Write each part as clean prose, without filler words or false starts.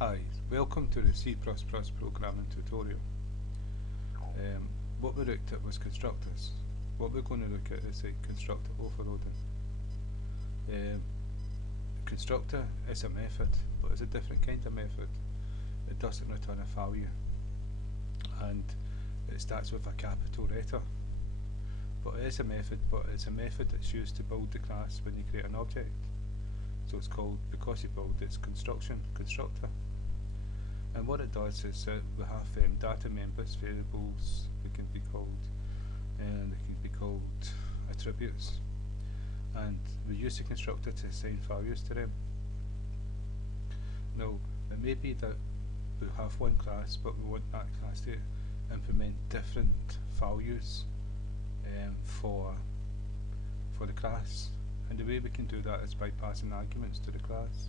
Hi, welcome to the C++ programming tutorial. What we looked at was constructors. What we're going to look at is constructor overloading. Constructor is a method, but it's a different kind of method. It doesn't return a value, and it starts with a capital letter. But it is a method, but it's a method that's used to build the class when you create an object. So it's called, because you build its constructor. And what it does is we have data members, variables, they can be called, and they can be called attributes. And we use the constructor to assign values to them. Now, it may be that we have one class, but we want that class to implement different values for the class. And the way we can do that is by passing arguments to the class.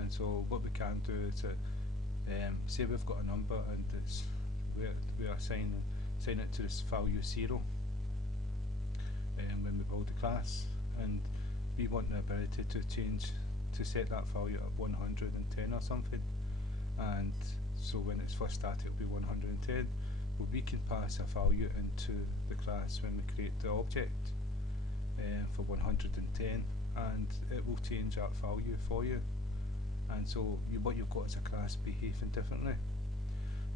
And so what we can do is say we've got a number and we assign it to this value 0 when we build the class, and we want the ability to set that value at 110 or something, and so when it's first started it'll be 110. But we can pass a value into the class when we create the object for 110, and it will change that value for you. And so what you've got is a class behaving differently.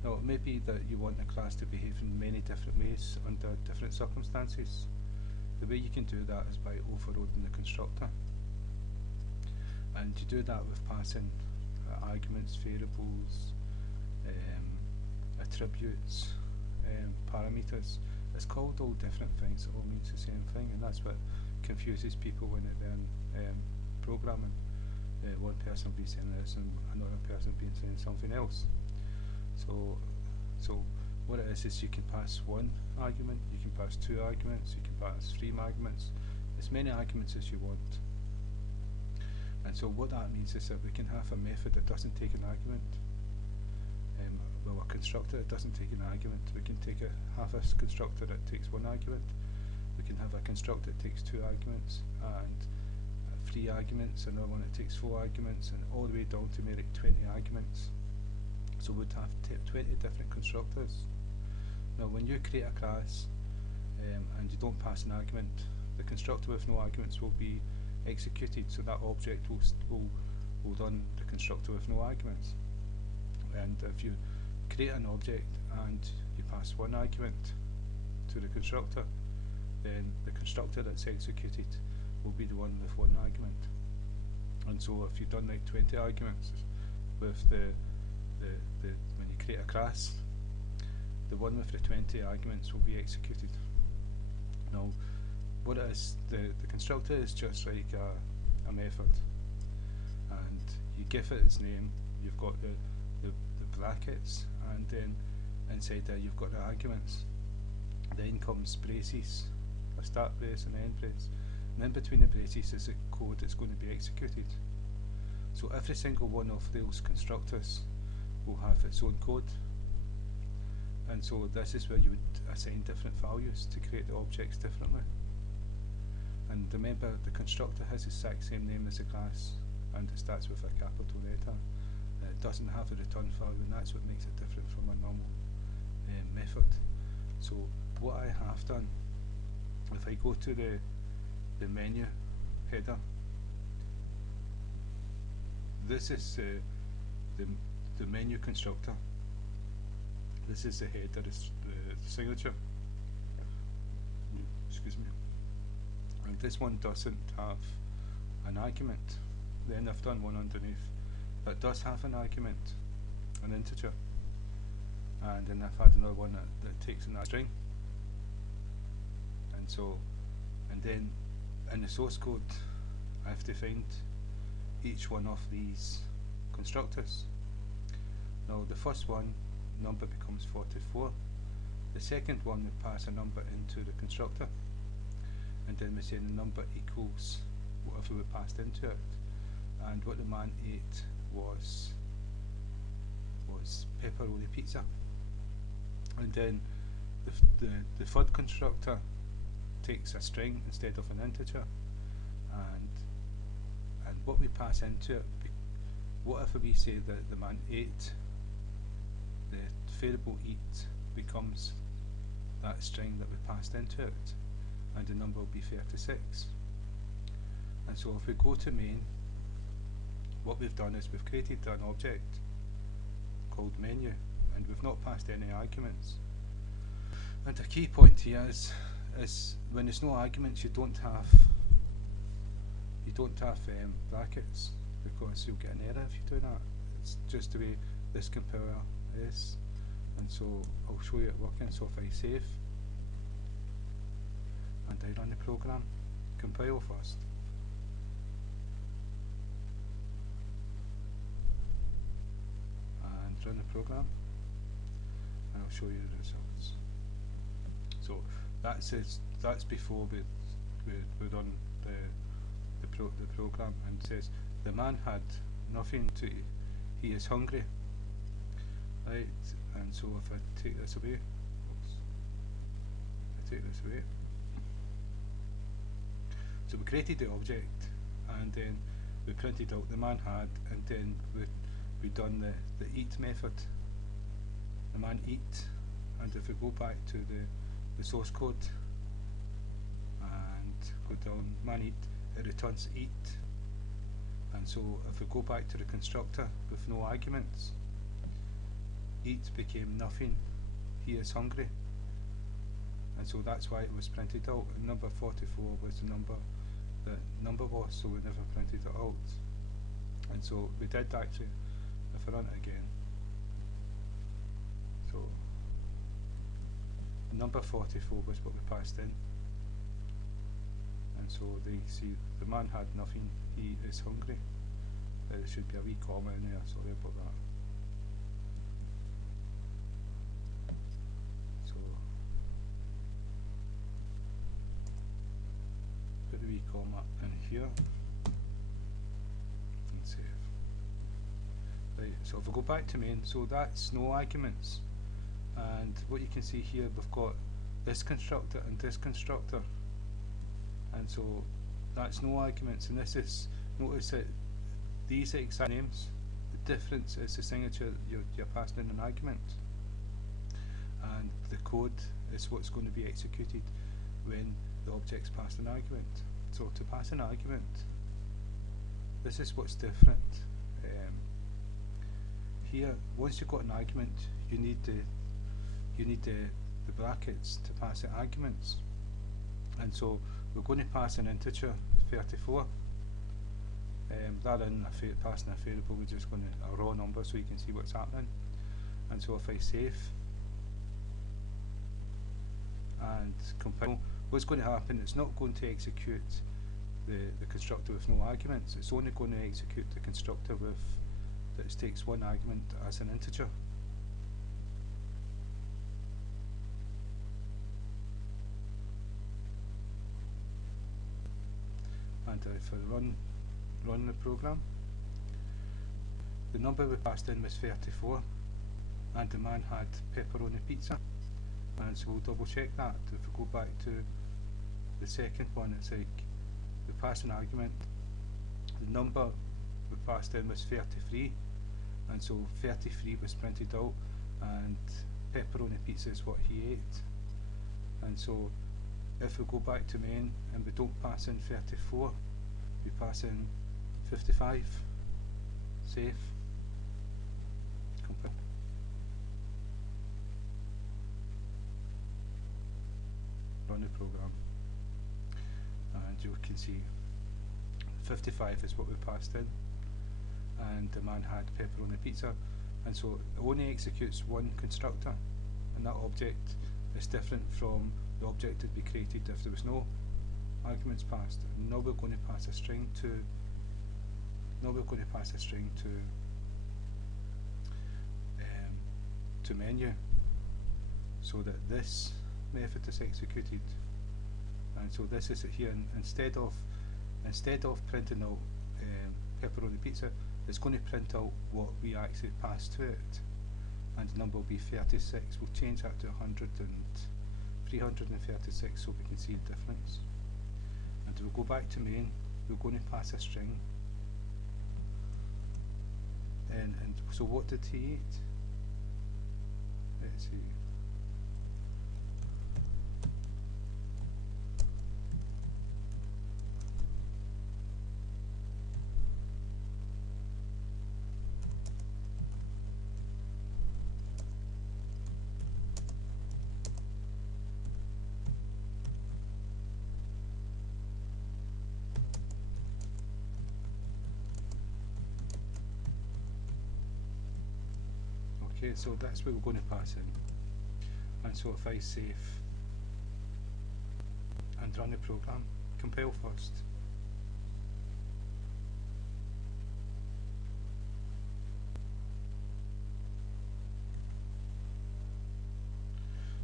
Now it may be that you want a class to behave in many different ways under different circumstances. The way you can do that is by overloading the constructor. And you do that with passing arguments, variables, attributes, parameters. It's called all different things, it all means the same thing, and that's what confuses people when they learn programming. One person be saying this and another person being saying something else. So what it is you can pass one argument, you can pass two arguments, you can pass three arguments, as many arguments as you want. And so what that means is that we can have a method that doesn't take an argument. Well, a constructor that doesn't take an argument. We can have a constructor that takes one argument. We can have a constructor that takes two arguments, and 3 arguments, another one that takes 4 arguments, and all the way down to maybe 20 arguments. So we'd have 20 different constructors. Now when you create a class and you don't pass an argument, the constructor with no arguments will be executed, so that object will run the constructor with no arguments. And if you create an object and you pass one argument to the constructor, then the constructor that's executed will be the one with one argument. And so if you've done like 20 arguments with the when you create a class, the one with the 20 arguments will be executed. Now what it is, the constructor is just like a method, and you give it its name. You've got the brackets, and then inside there you've got the arguments. Then comes braces, a start brace and an end brace, and in between the braces is the code that's going to be executed. So every single one of those constructors will have its own code, and so this is where you would assign different values to create the objects differently. And remember, the constructor has the exact same name as the class, and it starts with a capital letter. It doesn't have a return value, and that's what makes it different from a normal method. So what I have done, if I go to the menu header, this is the menu constructor. This is the header, the signature. Excuse me. And this one doesn't have an argument. Then I've done one underneath that does have an argument, an integer, and then I've had another one that takes a string. And then in the source code I've defined each one of these constructors. Now the first one, number becomes 44. The second one, we pass a number into the constructor, and then we say the number equals whatever we passed into it. And what the man ate was pepperoni pizza. And then the third constructor takes a string instead of an integer, and what we pass into it what if we say that the man ate, the variable eat becomes that string that we passed into it, and the number will be 36. And so if we go to main, what we've done is we've created an object called menu, and we've not passed any arguments. And a key point here is when there's no arguments, you don't have brackets, because you'll get an error if you do that. It's just the way this compiler is, and so I'll show you it working. So if I save and I run the program, compile first, and run the program, and I'll show you the results. So that's before we run the program, and it says the man had nothing to eat, he is hungry, right? And so if I take this away, so we created the object, and then we printed out the man had, and then we done the eat method, the man eat. And if we go back to the source code and go down man eat, it returns eat. And so if we go back to the constructor with no arguments, eat became nothing, he is hungry. And so that's why it was printed out. And number 44 was the number that number was, so we never printed it out. And so we did actually, if I run it again, so number 44 was what we passed in. And so they see the man had nothing, he is hungry. There should be a wee comma in there, sorry about that. So put a wee comma in here and save. Right, so if we go back to main, so that's no arguments. And what you can see here, we've got this constructor and this constructor, and so that's no arguments. And this is, notice that these are exact names. The difference is the signature you're passing in an argument, and the code is what's going to be executed when the object's passed an argument. So to pass an argument, this is what's different. Here, once you've got an argument, you need the brackets to pass the arguments. And so we're going to pass an integer 34. Rather than passing a variable, we're just going to a raw number so you can see what's happening. And so if I save and compile, what's going to happen, it's not going to execute the constructor with no arguments. It's only going to execute the constructor with that takes one argument as an integer. And if I run the program, the number we passed in was 34, and the man had pepperoni pizza. And so we'll double check that. If we go back to the second one, it's like we passed an argument, the number we passed in was 33, and so 33 was printed out, and pepperoni pizza is what he ate. And so if we go back to main and we don't pass in 34, we pass in 55, save, compile. Run the program, and you can see 55 is what we passed in, and the man had pepperoni pizza. And so it only executes one constructor, and that object is different from the object that we created if there was no arguments passed. And now we're going to pass a string to menu, so that this method is executed. And so this is it here, and instead of printing out pepperoni pizza, it's going to print out what we actually passed to it, and the number will be 36. We'll change that to 336 so we can see the difference. And we'll go back to main, we're going to pass a string So what did he eat? Let's see. Okay, so that's what we're going to pass in. And so if I save and run the program, compile first.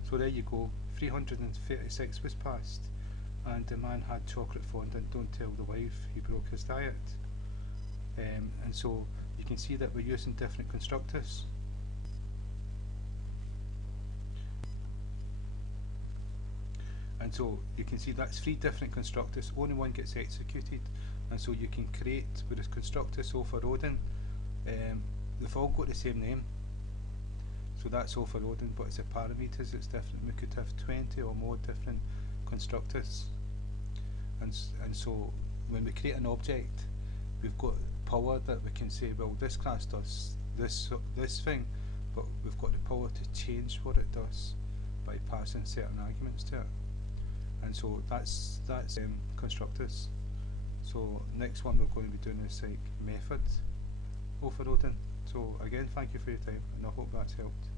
So there you go, 336 was passed, and the man had chocolate fondant, don't tell the wife he broke his diet. And so you can see that we're using different constructors. And so you can see that's 3 different constructors, only one gets executed, and so you can create with a constructors overloading. They've all got the same name, so that's overloading, but it's the parameters that's different. We could have 20 or more different constructors, and so when we create an object, we've got power that we can say, well, this class does this thing, but we've got the power to change what it does by passing certain arguments to it. And so that's constructors. So next one we're going to be doing is like method overloading. So again, thank you for your time, and I hope that's helped.